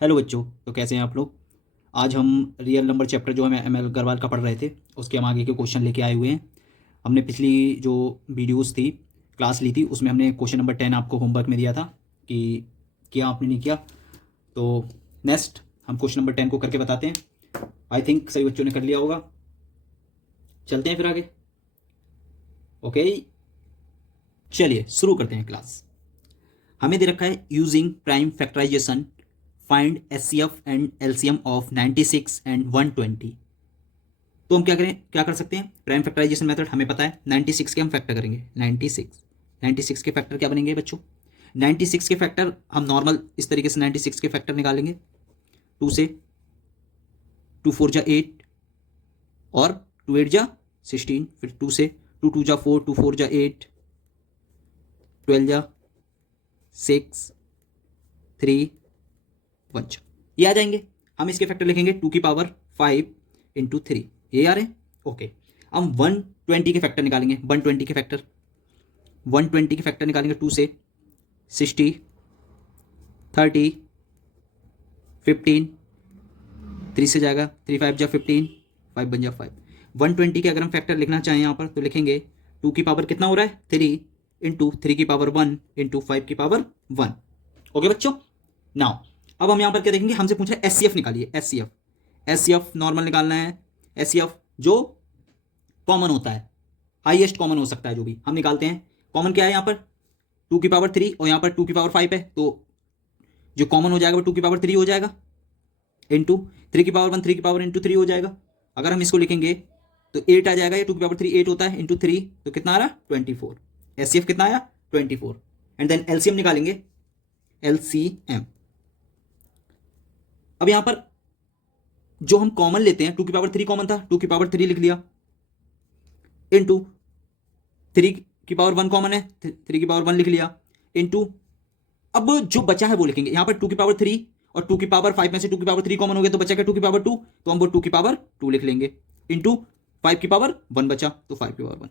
Hello बच्चों। तो कैसे हैं आप लोग। आज हम रियल नंबर चैप्टर जो हमें एम एल अग्रवाल का पढ़ रहे थे उसके हम आगे के क्वेश्चन लेके आए हुए हैं। हमने पिछली जो वीडियोस थी, क्लास ली थी, उसमें हमने क्वेश्चन नंबर 10 आपको होमवर्क में दिया था कि किया आपने नहीं किया। तो नेक्स्ट हम क्वेश्चन नंबर 10 को करके बताते हैं। आई थिंक सभी बच्चों ने कर लिया होगा। चलते हैं फिर आगे। ओके, चलिए शुरू करते हैं क्लास। हमें दे रखा है using prime factorization find HCF and LCM of 96 and 120। तो हम क्या करें, क्या कर सकते हैं। प्राइम फैक्टराइजेशन मेथड हमें पता है, 96 के हम फैक्टर करेंगे। 96 के फैक्टर क्या बनेंगे बच्चों। 96 के फैक्टर हम नॉर्मल इस तरीके से 96 के फैक्टर निकालेंगे। 2 से 2 4 जा 8 और 2 8 जा 16, फिर 2 से 2 2 जा 4, 2 4 जा 8, 12 जा 6, 3 1। ये आ जाएंगे। हम इसके फैक्टर लिखेंगे 2 की पावर 5 इंटू 3। ये आ रहे हैं। ओके, हम 120 के फैक्टर निकालेंगे। 120 के फैक्टर 120 के फैक्टर निकालेंगे। 2 से 60, 30, 15, 3 से जाएगा 3 5 जा 15, 5 बन जा 5। 120 के अगर हम फैक्टर लिखना चाहें यहाँ पर तो लिखेंगे 2 की पावर कितना हो रहा है 3 इंटू 3 की पावर 1 इंटू 5 की पावर 1। ओके बच्चों, नाउ अब हम यहाँ पर क्या देखेंगे, हमसे पूछ रहे हैं एचसीएफ निकालिए। एचसीएफ नॉर्मल निकालना है। एचसीएफ जो कॉमन होता है, हाईएस्ट कॉमन हो सकता है, जो भी हम निकालते हैं। कॉमन क्या है यहाँ पर 2 की पावर 3 और यहाँ पर 2 की पावर 5 है, तो जो कॉमन हो जाएगा वो 2 की पावर 3 हो जाएगा इंटू 3 की पावर 1, 3 की पावर इंटू 3 हो जाएगा। अगर हम इसको लिखेंगे तो 8 आ जाएगा। ये 2 की पावर 3 8 होता है इंटू 3, तो कितना आ रहा 24। एचसीएफ कितना आया 24। एंड देन एलसीएम निकालेंगे। एलसीएम अब यहां पर जो हम कॉमन लेते हैं 2 की पावर 3 कॉमन था, 2 की पावर 3 लिख लिया इंटू 3 की पावर 1 कॉमन है, 3 की पावर 1 लिख लिया इंटू, अब जो बचा है वो लिखेंगे। यहां पर 2 की पावर 3 और 2 की पावर 5 में से 2 की पावर 3 कॉमन हो गया तो बचा क्या 2 की पावर 2, तो हम वो 2 की पावर 2 लिख लेंगे इंटू 5 की पावर 1 बचा तो 5 की पावर 1।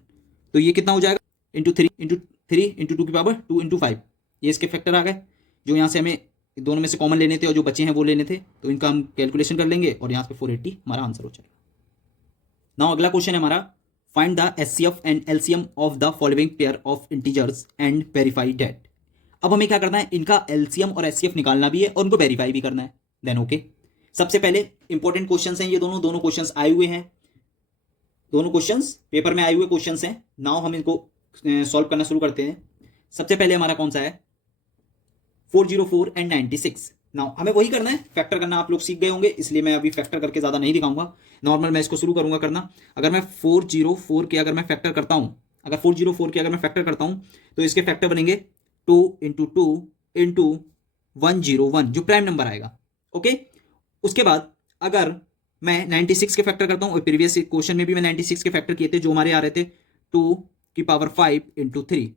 तो ये कितना हो जाएगा इंटू 3 इंटू 2 की पावर 2 इंटू 5। ये इसके फैक्टर आ गए। जो यहाँ से हमें दोनों में से कॉमन लेने थे और जो बचे हैं वो लेने थे, तो इनका हम कैलकुलेशन कर लेंगे और यहाँ पे 480 हमारा आंसर हो जाएगा। नाउ अगला क्वेश्चन है हमारा, find the HCF and LCM of the following pair of integers and verify that. अब हमें क्या करना है, इनका एलसीएम और एचसीएफ निकालना भी है और उनको वेरीफाई भी करना है। देन ओके, सबसे पहले इंपॉर्टेंट क्वेश्चंस हैं ये दोनों क्वेश्चंस आए हुए हैं, दोनों क्वेश्चंस पेपर में आए हुए क्वेश्चंस हैं। नाउ हम इनको सॉल्व करना शुरू करते हैं। सबसे पहले हमारा कौन सा है 404 एंड 96। नाउ हमें वही करना है, फैक्टर करना आप लोग सीख गए होंगे, इसलिए मैं अभी फैक्टर करके ज्यादा नहीं दिखाऊंगा। नॉर्मल मैं इसको शुरू करूंगा करना। अगर मैं 404 के अगर मैं फैक्टर करता हूं, अगर 404 के अगर मैं फैक्टर करता हूं तो इसके फैक्टर बनेंगे 2 इंटू 2 इंटू 101 जो प्राइम नंबर आएगा। ओके, उसके बाद अगर मैं 96 के फैक्टर करता हूं, प्रीवियस क्वेश्चन में भी मैं 96 के फैक्टर किए थे जो हमारे आ रहे थे 2 की पावर 5 इंटू 3।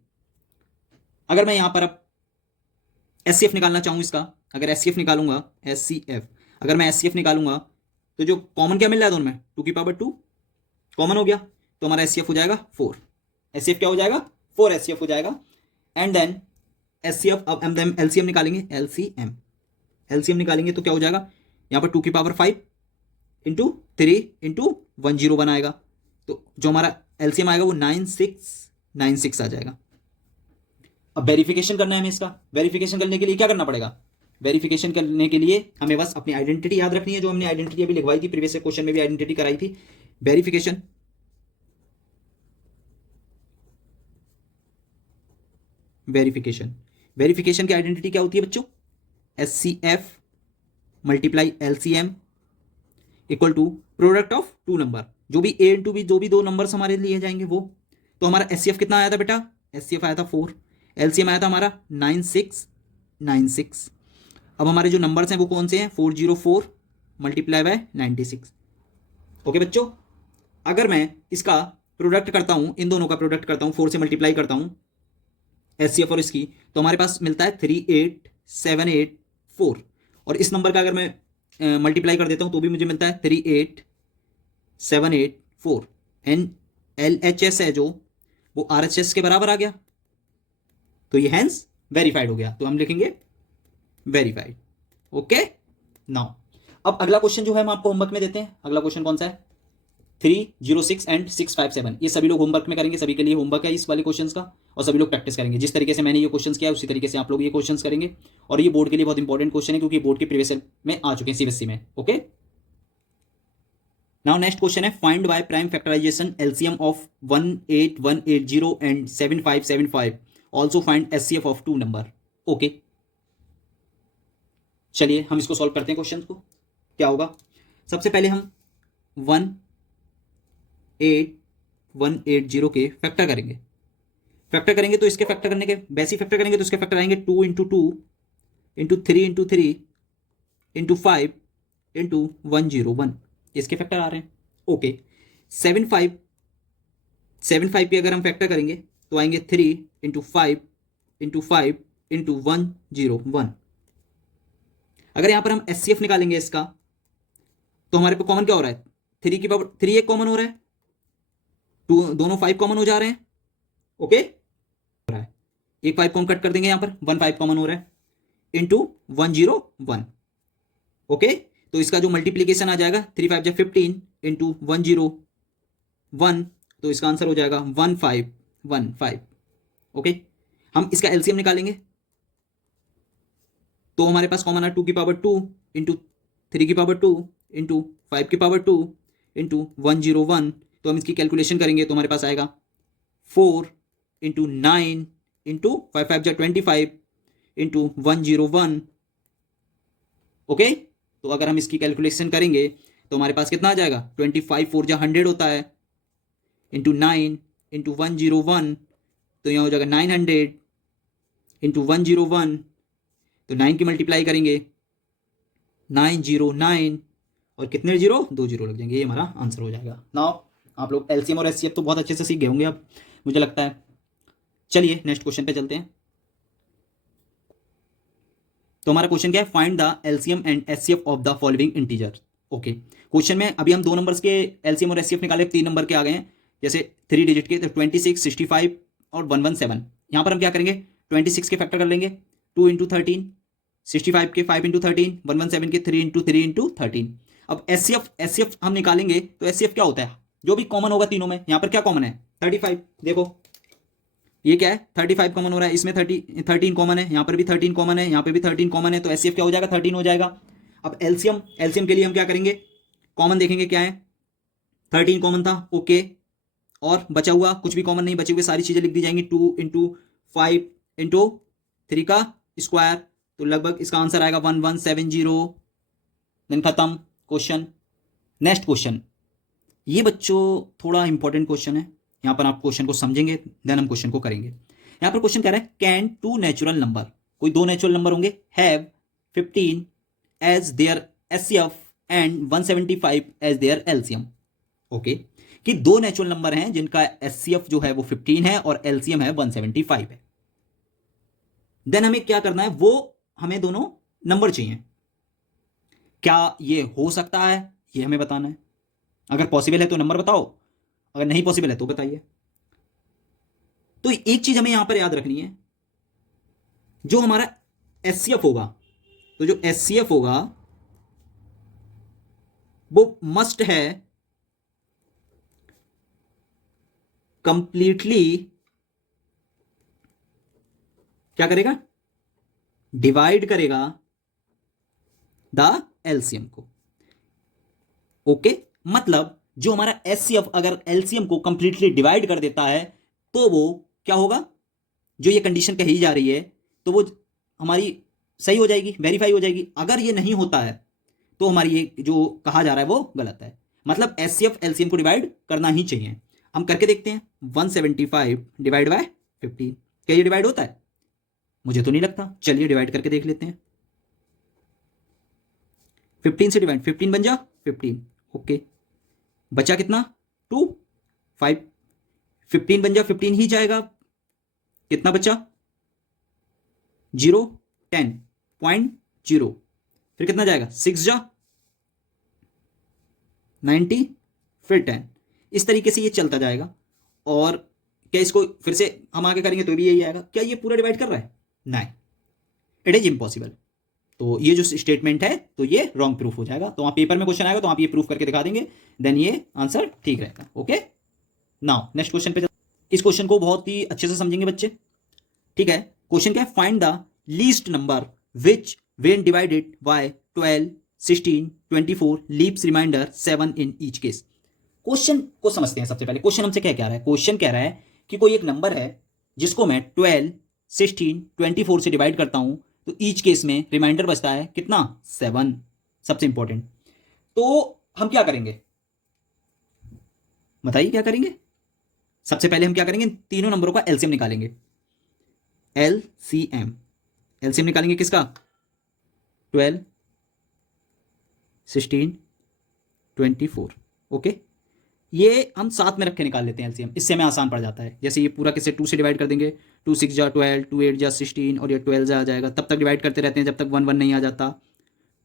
अगर मैं यहां पर अब एचसीएफ निकालना चाहूं इसका, अगर एचसीएफ निकालूंगा, एचसीएफ अगर मैं एचसीएफ निकालूंगा तो जो कॉमन क्या मिल रहा है दोनों में 2 की पावर 2 कॉमन हो गया, तो हमारा एचसीएफ हो जाएगा 4। एचसीएफ क्या हो जाएगा 4 एचसीएफ हो जाएगा। एंड देन एचसीएफ अब हम एलसीएम निकालेंगे। एलसीएम निकालेंगे तो क्या हो जाएगा, यहां पर 2 की पावर 5 इंटू 3 इंटू 101 आएगा, तो जो हमारा एलसीएम आएगा वो 9696 आ जाएगा। अब वेरिफिकेशन करना है हमें इसका। वेरिफिकेशन करने के लिए क्या करना पड़ेगा, वेरिफिकेशन करने के लिए हमें बस अपनी आइडेंटिटी याद रखनी है, जो हमने आइडेंटिटी अभी लिखवाई थी, प्रीवियस क्वेश्चन में भी आइडेंटिटी कराई थी। वेरिफिकेशन वेरिफिकेशन वेरिफिकेशन की आइडेंटिटी क्या होती है बच्चों, HCF multiply LCM equal to product of two number, जो भी ए इंटू बी जो भी दो नंबर्स हमारे लिए जाएंगे वो। तो हमारा एचसीएफ कितना आया था बेटा, एचसीएफ आया था 4, एलसीएम आया था हमारा 9696। अब हमारे जो नंबर्स हैं वो कौन से हैं 404 मल्टीप्लाई बाय 96। ओके बच्चों, अगर मैं इसका प्रोडक्ट करता हूं, इन दोनों का प्रोडक्ट करता हूं, 4 से मल्टीप्लाई करता हूं एचसीएफ और इसकी, तो हमारे पास मिलता है 38784। और इस नंबर का अगर मैं मल्टीप्लाई कर देता हूं तो भी मुझे मिलता है 38784। एन LHS है जो वो RHS के बराबर आ गया, तो ये हैंस वेरीफाइड हो गया, तो हम लिखेंगे वेरीफाइड। ओके, नाउ अब अगला क्वेश्चन जो है हम आपको होमवर्क में देते हैं। अगला क्वेश्चन कौन सा है? 306 एंड 657। ये सभी लोग होमवर्क में करेंगे, सभी के लिए होमवर्क है इस वाले क्वेश्चंस का, और सभी लोग प्रैक्टिस करेंगे। जिस तरीके से मैंने ये क्वेश्चंस किया उसी तरीके से आप लोग ये क्वेश्चंस करेंगे, और ये बोर्ड के लिए बहुत इंपॉर्टेंट क्वेश्चन है क्योंकि बोर्ड के प्रीवियस में आ चुके हैं सीबीएसई में। ओके, नाउ नेक्स्ट क्वेश्चन है find by prime factorization LCM of 18180 and 7575, also find HCF of two number. Okay, चलिए हम इसको सॉल्व करते हैं। क्वेश्चन को क्या होगा, सबसे पहले हम 18180 के फैक्टर करेंगे। फैक्टर करेंगे तो इसके फैक्टर करने के वैसे फैक्टर करेंगे तो इसके फैक्टर आएंगे 2 into 2 into 3 into 3 into 5 into 101, इसके फैक्टर आ रहे हैं। ओके, 75 पे अगर हम फैक्टर करेंगे तो आएंगे 3 इंटू 5 इंटू 5 इंटू 101। अगर यहां पर हम एचसीएफ निकालेंगे इसका तो हमारे पे कॉमन क्या हो रहा है? 3 की पावर 3 एक कॉमन हो रहा है, दोनों 5 कॉमन हो जा रहे हैं। ओके, एक 5 कॉमन कट कर देंगे, यहां पर 1 5 कॉमन हो रहा है इंटू 101। ओके, तो इसका जो मल्टीप्लीकेशन आ जाएगा 3 5 जा 15 इंटू 101, तो इसका आंसर हो जाएगा 1515। ओके, हम इसका एलसीएम निकालेंगे तो हमारे पास कॉमन है 2 की पावर 2 इंटू 3 की पावर 2 इंटू 5 की पावर 2 इंटू 101, तो हम इसकी कैलकुलेशन करेंगे तो हमारे पास आएगा 4 इंटू 9 इंटू 5 5 जा 25 इंटू 101। ओके, तो अगर हम इसकी कैलकुलेशन करेंगे तो हमारे पास कितना आ जाएगा? 25 4 जा 100 होता है इंटू 9 इंटू 101, तो यहाँ हो जाएगा 900 इंटू 101, तो 9 की मल्टीप्लाई करेंगे 909 और कितने जीरो? 2 जीरो लग जाएंगे, ये हमारा आंसर हो जाएगा। नाउ आप लोग एलसीएम और एचसीएफ तो बहुत अच्छे से सीख गए होंगे अब, मुझे लगता है। चलिए नेक्स्ट क्वेश्चन पे चलते हैं। तो हमारा क्वेश्चन क्या है? Find the LCM and HCF of the following integer. Okay, question में अभी हम 2 नंबर्स के एलसीएम और एचसीएफ निकाले, 3 नंबर के आ गए हैं, जैसे 3 डिजिट के, तो 26 65 और 117। यहां पर हम क्या करेंगे? 26 के फैक्टर कर लेंगे 2 इंटू 13, 65 के 5 इंटू 13, 117 के 3 इंटू 3 इंटू 13। अब एचसीएफ हम निकालेंगे तो एचसीएफ क्या होता है? जो भी कॉमन होगा तीनों में, यहां पर क्या कॉमन है? 35। देखो ये क्या है? 35 कॉमन हो रहा है, इसमें 13 कॉमन है, यहां पर भी 13 कॉमन है, यहां पर भी 13 कॉमन है, तो एचसीएफ क्या हो जाएगा? 13 हो जाएगा। अब एलसीएम के लिए हम क्या करेंगे? कॉमन देखेंगे क्या है? 13 कॉमन था, ओके, और बचा हुआ कुछ भी कॉमन नहीं, बचे हुए सारी चीजें लिख दी जाएंगी 2 इंटू 5 इंटू 3 का स्क्वायर, तो लगभग इसका आंसर आएगा 1170। देन खत्म क्वेश्चन। नेक्स्ट क्वेश्चन, ये बच्चों थोड़ा इंपॉर्टेंट क्वेश्चन है, यहां पर आप क्वेश्चन को समझेंगे देन हम क्वेश्चन को करेंगे। यहां पर क्वेश्चन कह रहा है कैन 2 नेचुरल नंबर, कोई 2 नेचुरल नंबर होंगे, have 15 as their HCF and 175 as their LCM. Okay, कि 2 नेचुरल नंबर हैं जिनका एचसीएफ जो है वो 15 है और एलसीएम है 175 है। देन हमें क्या करना है? वो हमें दोनों नंबर चाहिए। क्या ये हो सकता है, ये हमें बताना है। अगर पॉसिबल है तो नंबर बताओ, अगर नहीं पॉसिबल है तो बताइए। तो एक चीज हमें यहां पर याद रखनी है, जो हमारा एचसीएफ होगा, तो जो एचसीएफ होगा वो मस्ट है कंप्लीटली क्या करेगा? डिवाइड करेगा द एलसीएम को। ओके, मतलब जो हमारा एचसीएफ अगर एलसीएम को कंप्लीटली डिवाइड कर देता है तो वो क्या होगा? जो ये कंडीशन कही जा रही है तो वो हमारी सही हो जाएगी, वेरीफाई हो जाएगी। अगर ये नहीं होता है तो हमारी ये जो कहा जा रहा है वो गलत है। मतलब एचसीएफ एलसीएम को डिवाइड करना ही चाहिए। हम करके देखते हैं, 175 डिवाइड बाय 15, क्या ये डिवाइड होता है? मुझे तो नहीं लगता, चलिए डिवाइड करके देख लेते हैं। 15 से डिवाइड, 15 बन जा 15, ओके, बचा कितना? 2 5, 15 बन जा 15 ही जाएगा, कितना बचा? 0 10.0, फिर कितना जाएगा? 6 जा 90, फिर 10। इस तरीके से ये चलता जाएगा। और क्या इसको फिर से हम आगे करेंगे तो भी यही आएगा? क्या ये पूरा डिवाइड कर रहा है? नहीं, इट इज इम्पॉसिबल। तो ये जो स्टेटमेंट है तो ये रॉन्ग प्रूफ हो जाएगा। तो आप पेपर में क्वेश्चन आएगा तो आप ये प्रूफ करके दिखा देंगे, देन ये आंसर ठीक रहेगा। ओके, नाउ नेक्स्ट क्वेश्चन पे इस क्वेश्चन को बहुत ही अच्छे से समझेंगे बच्चे। ठीक है, क्वेश्चन क्या है, find the least number which when divided by 12, 16, 24 leaves reminder 7 in each case. Question को समझते हैं। सबसे पहले क्वेश्चन हमसे क्या कह रहा है, क्वेश्चन कह रहा है कि कोई एक नंबर है जिसको मैं 12, 16, 24 से डिवाइड करता हूं तो ईच केस में रिमाइंडर बचता है कितना, 7। सबसे इंपॉर्टेंट, तो हम क्या करेंगे बताइए, क्या करेंगे। सबसे पहले हम क्या करेंगे, तीनों नंबरों का एलसीएम निकालेंगे। एलसीएम निकालेंगे किसका, 12, 16, 24। ओके, ये हम साथ में रख के निकाल लेते हैं एलसीएम, इससे हमें आसान पड़ जाता है। जैसे ये पूरा किससे 2 से डिवाइड कर देंगे, 2 6 जा 12, 2 8 जा 16 और ये 12 जा आ जाएगा। तब तक डिवाइड करते रहते हैं जब तक 1 1 नहीं आ जाता।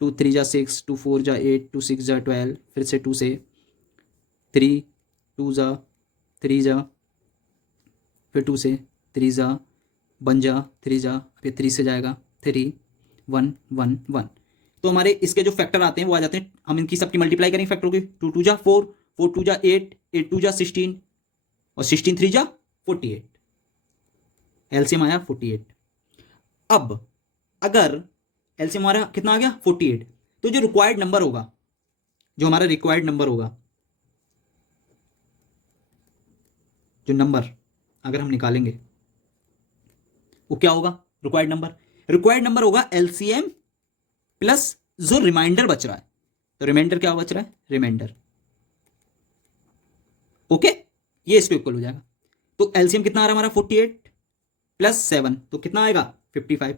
2 3 जा 6, 2 4 जा 8, 2 6 जा 12, फिर से 2 से 3, 2 जा 3 जा, फिर 2 से 3 जा 1 जा 3 जा, फिर 3 से जाएगा 3 1 1 1। तो हमारे इसके जो फैक्टर आते हैं वो आ जाते हैं, हम इनकी सबकी मल्टीप्लाई करेंगे फैक्टरों की। 2 2 जा 4, 4 2 जा 8, 8 2 जा 16 और 16 3 जा 48। एलसीएम आया 48। अब अगर एलसीएम हमारा कितना आ गया 48, तो जो रिक्वायर्ड नंबर होगा, जो हमारा रिक्वायर्ड नंबर होगा, जो नंबर अगर हम निकालेंगे वो क्या होगा, रिक्वायर्ड नंबर होगा एलसीएम प्लस जो रिमाइंडर बच रहा है। तो रिमाइंडर क्या बच रहा है, रिमाइंडर। ओके, ये इसको इक्वल हो जाएगा। तो एलसीएम कितना आ रहा है हमारा 48 प्लस 7, तो कितना आएगा 55।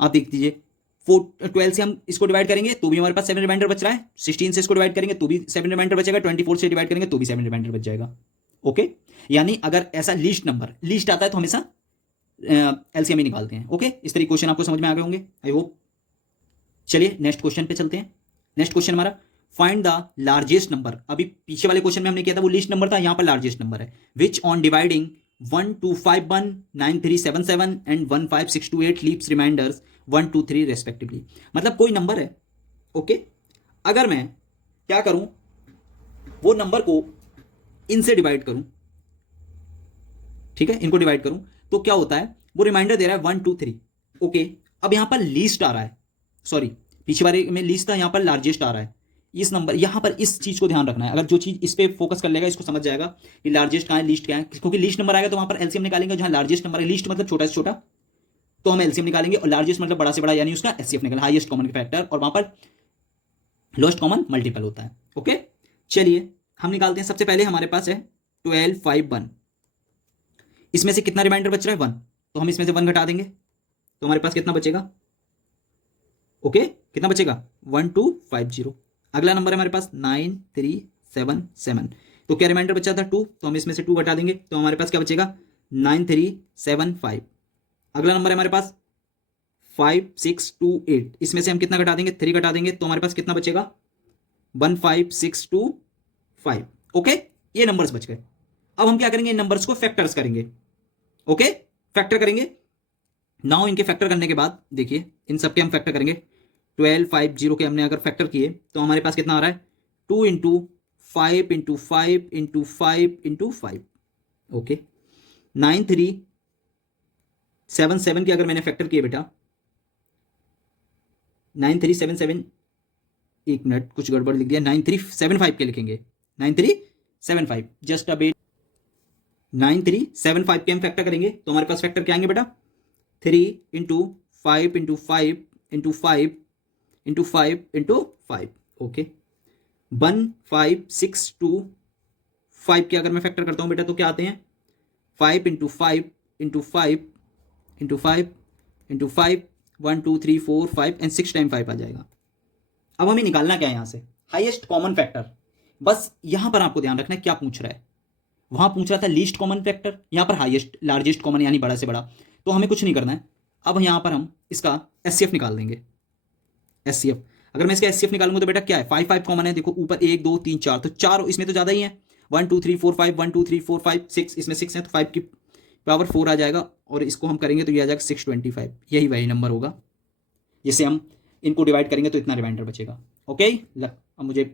आप देख दीजिए, 12 से हम इसको डिवाइड करेंगे तो भी हमारे पास 7 रिमाइंडर बच रहा है, 16 से इसको डिवाइड करेंगे तो भी 7 रिमाइंडर बचेगा, 24 से डिवाइड करेंगे तो भी 7 रिमाइंडर बच जाएगा। ओके, यानी अगर ऐसा लीस्ट आता है तो हमेशा एलसीएम ही निकालते हैं। ओके, इस तरीके क्वेश्चन आपको समझ में आ गए होंगे, आई होप। चलिए नेक्स्ट क्वेश्चन पे चलते हैं। नेक्स्ट क्वेश्चन हमारा फाइंड द लार्जेस्ट नंबर। अभी पीछे वाले क्वेश्चन में हमने किया था वो लीस्ट नंबर था, यहां पर लार्जेस्ट नंबर है। Which on dividing 1 2 5 1 9 3 7 7 and 1 5 6 2 8 leaves remainders 1 2 3 respectively. मतलब कोई नंबर है, ओके, अगर मैं क्या करूं, वो नंबर को इनसे डिवाइड करूं, ठीक है, इनको डिवाइड करूं तो क्या होता है, वो रिमाइंडर दे रहा है 1 2 3। ओके, अब यहां पर लीस्ट आ रहा है, सॉरी पीछे बारे में लीस्ट था, यहां पर लार्जेस्ट आ रहा है। इस नंबर यहां पर इस चीज को ध्यान रखना है। अगर जो चीज इस पे फोकस कर लेगा इसको समझ जाएगा कि लार्जेस्ट कहां है, लीस्ट क्या है। क्योंकि लीस्ट नंबर आएगा तो वहां पर एलसीएम निकालेंगे, जहां लार्जेस्ट नंबर है, लीस्ट मतलब छोटा से छोटा, तो हम एलसीएम निकालेंगे, और लार्जेस्ट मतलब बड़ा से बड़ा, यानी उसका एचसीएफ निकालेंगे, हाईएस्ट कॉमन फैक्टर, और वहां पर लोएस्ट कॉमन मल्टीपल होता है। ओके, चलिए हम निकालते हैं। सबसे पहले हमारे पास है 12 5 1, इसमें से कितना रिमाइंडर बच रहा है 1, तो हम इसमें से 1 घटा देंगे तो हमारे पास कितना बचेगा, ओके, कितना बचेगा 1 2 5 0। अगला नंबर है हमारे पास 9 3 7 7, तो क्या रिमाइंडर बचा था 2, तो हम इसमें से 2 घटा देंगे तो हमारे पास क्या बचेगा 9 3 7 5। अगला नंबर है हमारे पास 5 6 2 8, इसमें से हम कितना घटा देंगे 3 घटा देंगे तो हमारे पास कितना बचेगा 1 5 6 2 5। ओके, ये नंबर्स बच गए। अब हम क्या करेंगे, इन नंबर्स को फैक्टर्स करेंगे। ओके, फैक्टर करेंगे। नाउ इनके फैक्टर करने के बाद देखिए, इन सब के हम फैक्टर करेंगे। 12 5 0 के हमने अगर फैक्टर किए तो हमारे पास कितना आ रहा है 2 into 5 into 5 into 5 into 5। Okay, 9 3 7 7 के अगर मैंने फैक्टर किए बेटा, 9 3 7 7, एक मिनट कुछ गड़बड़ लिख दिया, 9 3 7 5 के लिखेंगे, 9 3 7 5, जस्ट अ 9 3 7 5 के हम फैक्टर करेंगे तो हमारे पास फैक्टर क्या आएंगे बेटा 3 into 5 into 5 into 5 into 5 into 5। Okay, 1 5 6 2 5 के अगर मैं फैक्टर करता हूं बेटा तो क्या आते हैं 5 into 5 into 5 into 5 into 5, 1 2 3 4 5 and 6 time 5 आ जाएगा। अब हमें निकालना क्या है यहां से, हाईएस्ट कॉमन फैक्टर। बस यहां पर आपको ध्यान रखना है क्या पूछ रहा है, वहां पूछ रहा था लीस्ट कॉमन फैक्टर, यहां पर हाईएस्ट लार्जेस्ट कॉमन यानी बड़ा से बड़ा, तो हमें कुछ नहीं करना है। अब यहां पर हम इसका एचसीएफ निकाल देंगे। एचसीएफ, अगर मैं इसका एचसीएफ निकालूंगा तो बेटा क्या है 5 5 कॉमन है, देखो ऊपर 1 2 3 4, तो 4 इसमें तो ज्यादा ही है, 1 2 3 4 5 1 2 3 4 5 6, इसमें 6 है तो 5 की पावर 4 आ जाएगा, और इसको हम करेंगे तो ये आ जाएगा 625। यही वही नंबर होगा जिसे हम इनको डिवाइड करेंगे तो इतना रिमाइंडर बचेगा। ओके, अब मुझे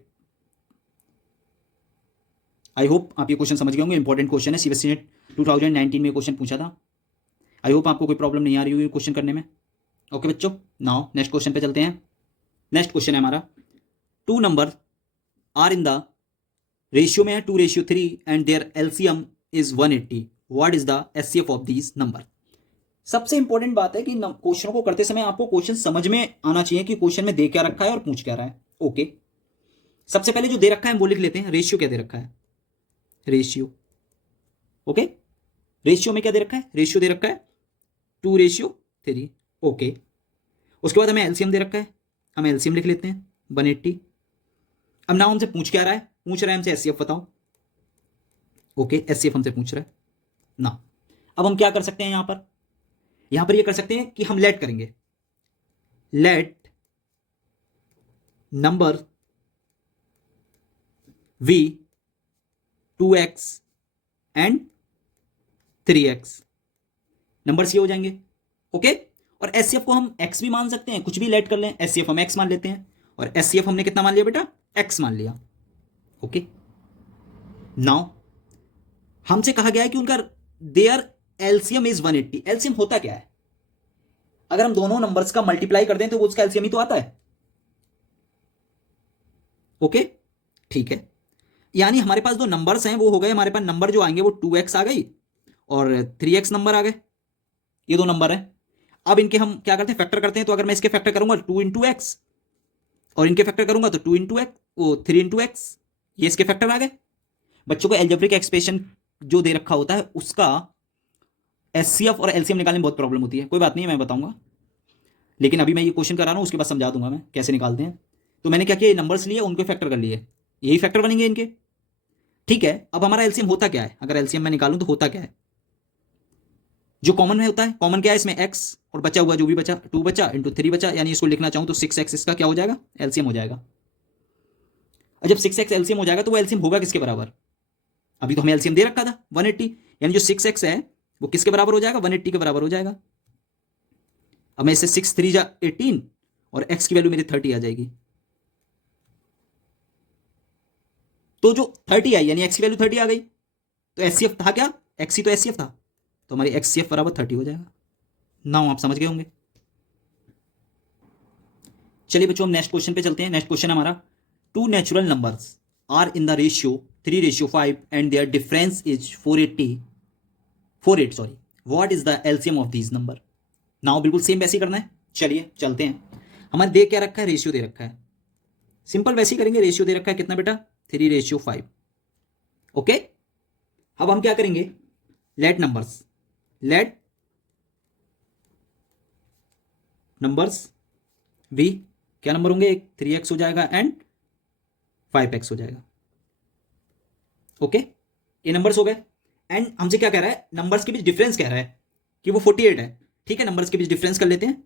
आई होप आप ये क्वेश्चन समझ गए होंगे। इंपॉर्टेंट क्वेश्चन है, सीबीएसई ने 2019 में क्वेश्चन पूछा था। आई होप आपको कोई प्रॉब्लम नहीं आ रही होगी क्वेश्चन करने में। ओके बच्चों, नाउ नेक्स्ट क्वेश्चन पे चलते हैं। नेक्स्ट क्वेश्चन है हमारा, two number are in the ratio में है 2:3 and their LCM is 180, what is the HCF of these number. सबसे इंपॉर्टेंट बात है कि क्वेश्चन को करते समय आपको क्वेश्चन समझ में आना चाहिए कि क्वेश्चन में दे क्या रखा है और पूछ क्या रहा है। ओके, सबसे पहले जो दे रखा है वो लिख लेते हैं। रेशियो क्या दे रखा है, रेशियो। ओके, रेशियो में क्या दे रखा है, रेशियो दे रखा है 2:3। ओके, उसके बाद हमें एलसीएम दे रखा है, हम एलसीएम लिख लेते हैं 180। अब नाउ हमसे पूछ क्या रहा है, पूछ रहा है हमसे एचसीएफ बताओ। ओके, एचसीएफ हमसे पूछ रहा है ना। अब हम क्या कर सकते हैं यहां पर ये कर सकते हैं कि हम लेट करेंगे, let number v 2x and 3x, numbers ये हो जाएंगे। ओके, और एचसीएफ को हम x भी मान सकते हैं, कुछ भी लेट कर लें, एचसीएफ हम x मान लेते हैं और एचसीएफ हमने कितना मान लिया बेटा, x मान लिया। ओके, नाउ हमसे कहा गया है कि उनका देयर एलसीएम इज 180। एलसीएम होता क्या है, अगर हम दोनों नंबर्स का मल्टीप्लाई कर दें तो वो उसका एलसीएम ही तो आता है। ओके, ठीक है, यानी हमारे पास जो नंबर्स हैं वो हो गए, हमारे पास नंबर जो आएंगे वो 2x आ गई और 3x नंबर आ गए, ये दो नंबर है। अब इनके हम क्या करते हैं, फैक्टर करते हैं। तो अगर मैं इसके फैक्टर करूंगा 2 इंटू एक्स और इनके फैक्टर करूंगा तो 2 इंटू एक्स, वो 3 इंटू एक्स, ये इसके फैक्टर आ गए। बच्चों को एल्जेब्रिक एक्सप्रेशन जो दे रखा होता है उसका एचसीएफ और एलसीएम निकालने में बहुत प्रॉब्लम होती है। कोई बात नहीं, मैं बताऊंगा, लेकिन अभी मैं ये क्वेश्चन करा रहा हूं, उसके बाद समझा दूंगा मैं कैसे निकालते हैं। तो मैंने क्या किया, नंबर्स लिए उनको फैक्टर कर लिए, यही फैक्टर बनेंगे इनके। ठीक है, अब हमारा एलसीएम होता क्या है, अगर एलसीएम मैं निकालूं तो होता क्या है, जो कॉमन में होता है, कॉमन क्या है इसमें, x और बचा हुआ जो भी बचा 2 बचा इंटू 3 बचा, यानी इसको लिखना चाहूं तो 6x इसका क्या हो जाएगा, एलसीएम हो जाएगा। और जब 6x एलसीएम हो जाएगा तो वो एलसीएम होगा किसके बराबर, अभी तो हमें एलसीएम दे रखा था 180, यानी जो 6x है वो किसके बराबर हो जाएगा, 180 के बराबर हो जाएगा। अब मैं इसे 6 3 जा 18 और x की वैल्यू मेरी 30 आ जाएगी। तो जो 30 आई यानी x की वैल्यू 30 आ गई, तो एचसीएफ था क्या, x ही तो एचसीएफ था, तो हमारी एचसीएफ बराबर 30 हो जाएगा। नाउ आप समझ गए होंगे। चलिए बच्चों, हम नेक्स्ट क्वेश्चन पे चलते हैं। नेक्स्ट क्वेश्चन हमारा, two natural numbers are in the ratio 3:5 and their difference is 48 sorry, what is the LCM of these number. Now बिल्कुल सेम वैसे ही करना है। चलिए चलते हैं, हमारे दे क्या रखा है, रेशियो दे रखा है, सिंपल वैसे ही करेंगे। रेशियो दे रखा है कितना बेटा, 3:5। ओके, अब हम क्या करेंगे, लेट नंबर्स v, क्या नंबर होंगे, एक 3x हो जाएगा एंड 5x हो जाएगा। ओके, ये नंबर्स हो गए। एंड हमसे क्या कह रहा है, नंबर्स के बीच डिफरेंस कह रहा है कि वो 48 है। ठीक है, नंबर्स के बीच डिफरेंस कर लेते हैं,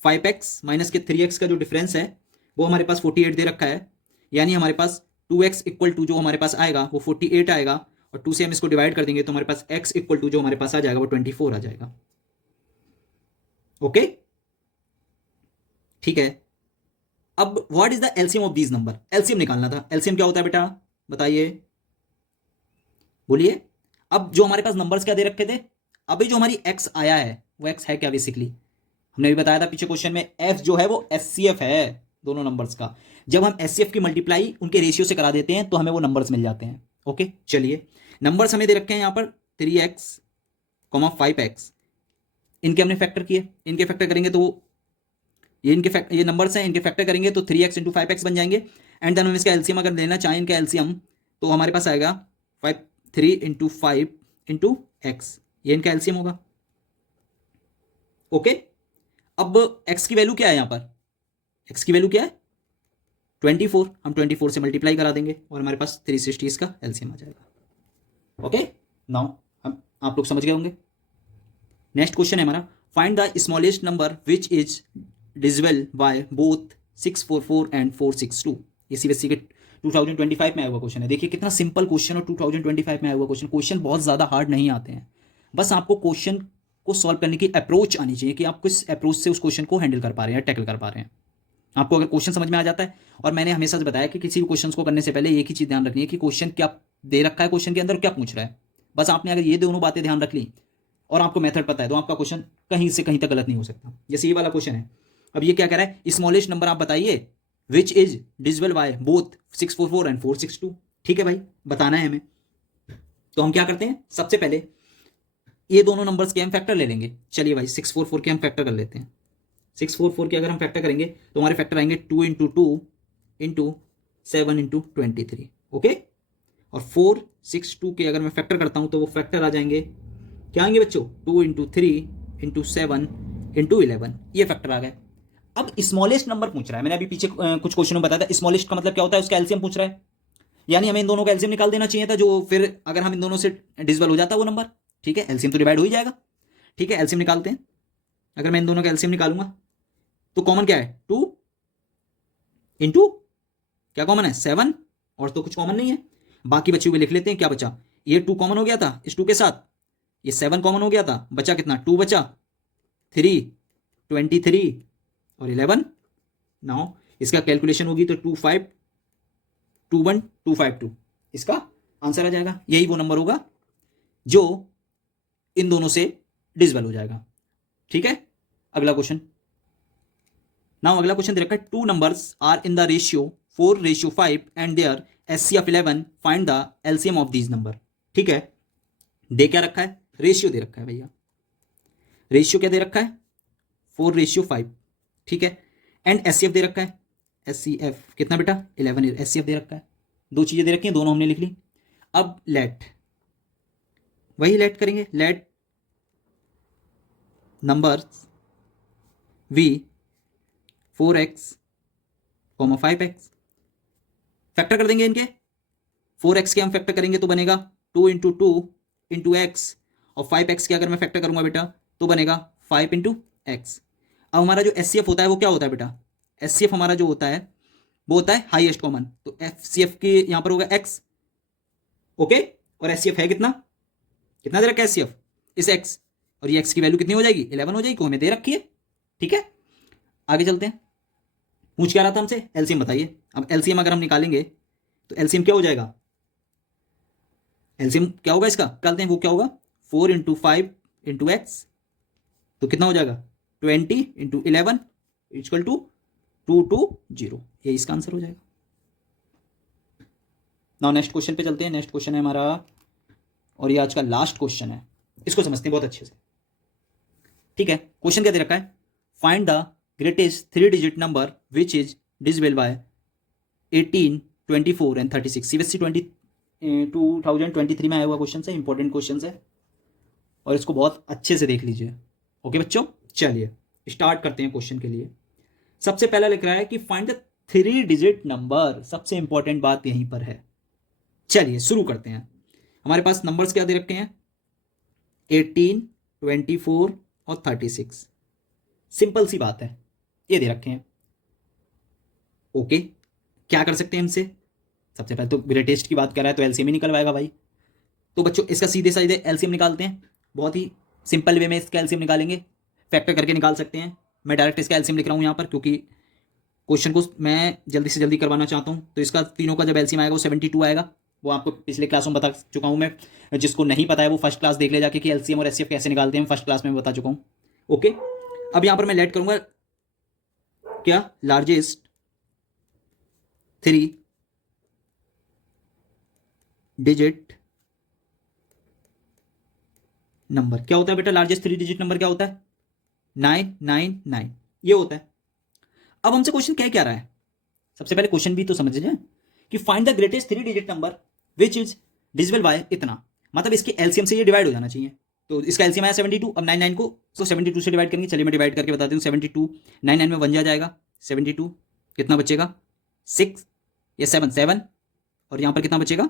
5x माइनस के 3x का जो डिफरेंस है वो हमारे पास 48 दे रखा है, यानी हमारे पास 2x इक्वल टू जो हमारे पास आएगा वो 48 आएगा, और 2 से हम इसको डिवाइड कर देंगे तो हमारे पास x इक्वल टू जो हमारे पास आ जाएगा वो 24 आ जाएगा। ओके, ठीक है। अब what is the LCM of these number, LCM निकालना था। एलसीएम क्या होता है बेटा, बताइए, बोलिए। अब जो हमारे पास नंबर्स क्या दे रखे थे, अभी जो हमारी x आया है वो x है क्या, बेसिकली हमने भी बताया था पीछे क्वेश्चन में, f जो है वो एचसीएफ है दोनों नंबर्स का। जब हम एचसीएफ की मल्टीप्लाई उनके रेशियो से करा देते हैं तो हमें वो नंबर्स मिल जाते हैं। ओके, चलिए नंबर्स हमें दे रखे हैं यहाँ पर 3x, 5x, इनके हमने फैक्टर किए, इनके फैक्टर करेंगे तो ये नंबर्स हैं, इनके फैक्टर करेंगे तो 3x इंटू 5x बन जाएंगे। एंड देन हम इसका एलसीएम अगर लेना चाहें, इनका एलसीएम, तो हमारे पास आएगा 3 इंटू 5 इंटू एक्स, ये इनका एलसीएम होगा। ओके, अब x की वैल्यू क्या है यहाँ पर, x की वैल्यू क्या है 24, हम 24 से मल्टीप्लाई करा देंगे और हमारे पास 360 इसका एलसीएम आ जाएगा। ओके, नाउ हम आप लोग समझ गए होंगे। नेक्स्ट क्वेश्चन है हमारा, find the smallest number which is divisible by both 644 and 462। ये सीबीएसई के 2025 में आया हुआ क्वेश्चन है। देखिए कितना सिंपल क्वेश्चन, और 2025 में आया हुआ क्वेश्चन बहुत ज़्यादा हार्ड नहीं आते हैं। बस आपको क्वेश्चन को सॉल्व करने की अप्रोच आनी चाहिए कि आप किस अप्रोच से उस क्वेश्चन को हैंडल कर पा रहे हैं, टैकल कर पा रहे हैं। आपको अगर क्वेश्चन समझ में आ जाता है, और मैंने हमेशा से बताया कि किसी भी क्वेश्चन को करने से पहले एक ही चीज़ ध्यान रखनी है कि क्वेश्चन क्या दे रखा है, क्वेश्चन के अंदर क्या पूछ रहा है। बस आपने अगर ये दोनों बातें ध्यान रख ली और आपको मेथड पता है, तो आपका क्वेश्चन कहीं से कहीं तक गलत नहीं हो सकता। जैसे ये वाला क्वेश्चन है, अब ये क्या कह रहा है, स्मॉलेस्ट नंबर आप बताइए which is divisible by both 644 and 462। ठीक है भाई, बताना है हमें। तो हम क्या करते हैं, सबसे पहले ये दोनों नंबर्स के हम फैक्टर ले लेंगे। चलिए भाई 644 के हम फैक्टर कर लेते हैं। 644 के अगर हम फैक्टर करेंगे तो हमारे फैक्टर आएंगे 2 इंटू 2 इंटू 7 इंटू 23। ओके, और 462 के अगर मैं फैक्टर करता हूं तो वो फैक्टर आ जाएंगे, क्या आएंगे बच्चों, 2 इंटू 3 इंटू 7 इंटू 11। ये फैक्टर आ गए। अब स्मॉलेस्ट नंबर पूछ रहा है, मैंने अभी पीछे कुछ क्वेश्चन में बताया था स्मॉलेस्ट का मतलब क्या होता है, उसका एलसीएम पूछ रहा है। यानी हमें इन दोनों का एलसीएम निकाल देना चाहिए था, जो फिर अगर हम इन दोनों से डिविजिबल हो जाता वो नंबर। ठीक है, एलसीएम तो डिवाइड हो ही जाएगा। ठीक है, एलसीएम निकालते हैं। अगर मैं इन दोनों का एलसीएम निकालूंगा तो कॉमन क्या है, 2 इंटू क्या कॉमन है, 7, और तो कुछ कॉमन नहीं है। बाकी बचे हुए लिख लेते हैं। क्या बचा, ये 2 कॉमन हो गया था इस 2 के साथ, ये 7 कॉमन हो गया था, बचा कितना, 2 बचा, 3 23 और 11। नाउ इसका कैलकुलेशन होगी तो 2521252 इसका आंसर आ जाएगा। यही वो नंबर होगा जो इन दोनों से डिविजिबल हो जाएगा। ठीक है, अगला क्वेश्चन। नाउ अगला क्वेश्चन दे रखा है, 2 numbers are in the ratio 4:5 and their HCF 11, find the LCM of these number. ठीक है, दे क्या रखा है, रेशियो दे रखा है भैया। रेशियो क्या दे रखा है, 4:5। ठीक है, एंड HCF दे रखा है, HCF कितना बेटा, 11 HCF दे रखा है। दो चीजें दे रखी हैं, दोनों हमने लिख ली। अब लेट, वही लेट करेंगे, let number V 4x, 5x, factor कर देंगे इनके। 4x के हम फैक्टर करेंगे तो बनेगा 2 इंटू 2 इंटू एक्स, और 5x के अगर मैं फैक्टर करूंगा बेटा तो बनेगा 5 इंटू एक्स। अब हमारा जो HCF होता है वो क्या होता है बेटा, HCF हमारा जो होता है वो होता है हाईएस्ट कॉमन, तो HCF के यहां पर होगा x। ओके, और HCF है कितना, कितना दे रखा है HCF, इस x, और ये x की वैल्यू कितनी हो जाएगी, 11 हो जाएगी, को हमें दे रखी है। ठीक है, आगे चलते हैं। पूछ क्या रहा था हमसे, एलसीएम बताइए। अब एलसीएम अगर हम निकालेंगे तो एलसीएम क्या हो जाएगा, एलसीएम क्या होगा इसका, निकालते हैं, वो क्या होगा, 4 इंटू 5 इंटू एक्स, तो कितना हो जाएगा, 20 इंटू 11 इक्वल टू 220। ये इसका आंसर हो जाएगा। नाउ नेक्स्ट क्वेश्चन पे चलते हैं। नेक्स्ट क्वेश्चन है हमारा, और ये आज का लास्ट क्वेश्चन है, इसको समझते हैं बहुत अच्छे से। ठीक है, क्वेश्चन क्या दे रखा है, find the greatest 3 digit number which is divisible by 18, 24 and 36। CBSE 2023 में आया हुआ क्वेश्चन है, इंपॉर्टेंट क्वेश्चन है, और इसको बहुत अच्छे से देख लीजिए। ओके बच्चों, चलिए स्टार्ट करते हैं क्वेश्चन के लिए। सबसे पहला लिख रहा है कि फाइंड द 3 डिजिट नंबर, सबसे इंपॉर्टेंट बात यहीं पर है। चलिए शुरू करते हैं। हमारे पास नंबर्स क्या दे रखे हैं, 18, 24 और 36। सिंपल सी बात है, ये दे रखे हैं। ओके, क्या कर सकते हैं इनसे, सबसे पहले तो ग्रेटेस्ट की बात कर रहा है तो एलसीएम ही निकलवाएगा भाई। तो बच्चों इसका सीधे सीधे एलसीएम निकालते हैं, बहुत ही सिंपल वे में इसका एलसीएम निकालेंगे, फैक्टर करके निकाल सकते हैं। मैं डायरेक्ट इसका एलसीएम लिख रहा हूँ यहाँ पर, क्योंकि क्वेश्चन को मैं जल्दी से जल्दी करवाना चाहता हूँ। तो इसका तीनों का जब एलसीएम आएगा वो 72 आएगा। वो आपको पिछले क्लास में बता चुका हूँ मैं, जिसको नहीं पता है वो फर्स्ट क्लास देख ले जाके कि एलसीएम और एचसीएफ कैसे निकालते हैं, फर्स्ट क्लास में बता चुका हूँ। ओके, अब यहाँ पर मैं लेट करूँगा क्या, लार्जेस्ट 3 डिजिट नंबर। क्या होता है बेटा लार्जेस्ट 3 डिजिट नंबर, क्या होता है, 999, ये होता है। अब हमसे क्वेश्चन क्या रहा है, सबसे पहले क्वेश्चन भी तो समझ जाए कि find the greatest 3 digit number which is divisible by इतना, मतलब इसके एलसीएम से ये डिवाइड हो जाना चाहिए। तो इसका एलसीएम आया 72, अब 99 को तो 72 से डिवाइड करेंगे। चलिए मैं डिवाइड करके बताती हूँ। 72 99 में 1 जाएगा, 72 कितना बचेगा, 6 या 7 और यहाँ पर कितना बचेगा,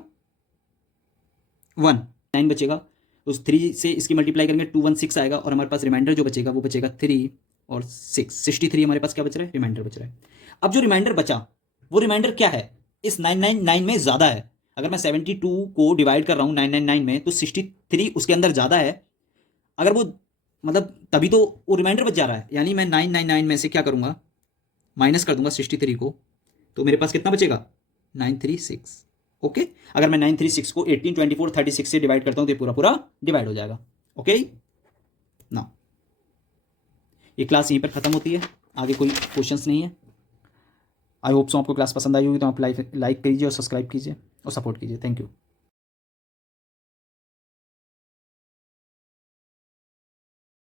1 9 बचेगा। उस 3 से इसकी मल्टीप्लाई करेंगे 216 आएगा, और हमारे पास रिमाइंडर जो बचेगा वो बचेगा 3 और 6 63 हमारे पास क्या बच रहा है, रिमाइंडर बच रहा है। अब जो रिमाइंडर बचा वो रिमाइंडर क्या है, इस 999 में ज़्यादा है। अगर मैं 72 को डिवाइड कर रहा हूँ 999 में तो 63 उसके अंदर ज़्यादा है। अगर वो मतलब तभी तो वो रिमाइंडर बच जा रहा है, यानी मैं 999 में से क्या करूँगा, माइनस कर दूंगा 63 को, तो मेरे पास कितना बचेगा 936। ओके, अगर मैं 936 को 18, 24, 36 से डिवाइड करता हूँ तो ये पूरा पूरा डिवाइड हो जाएगा। ओके ना, ये क्लास यहीं पर खत्म होती है, आगे कोई क्वेश्चंस नहीं है। आई होप सो आपको क्लास पसंद आई होगी, तो आप लाइक कीजिए और सब्सक्राइब कीजिए और सपोर्ट कीजिए। Thank you.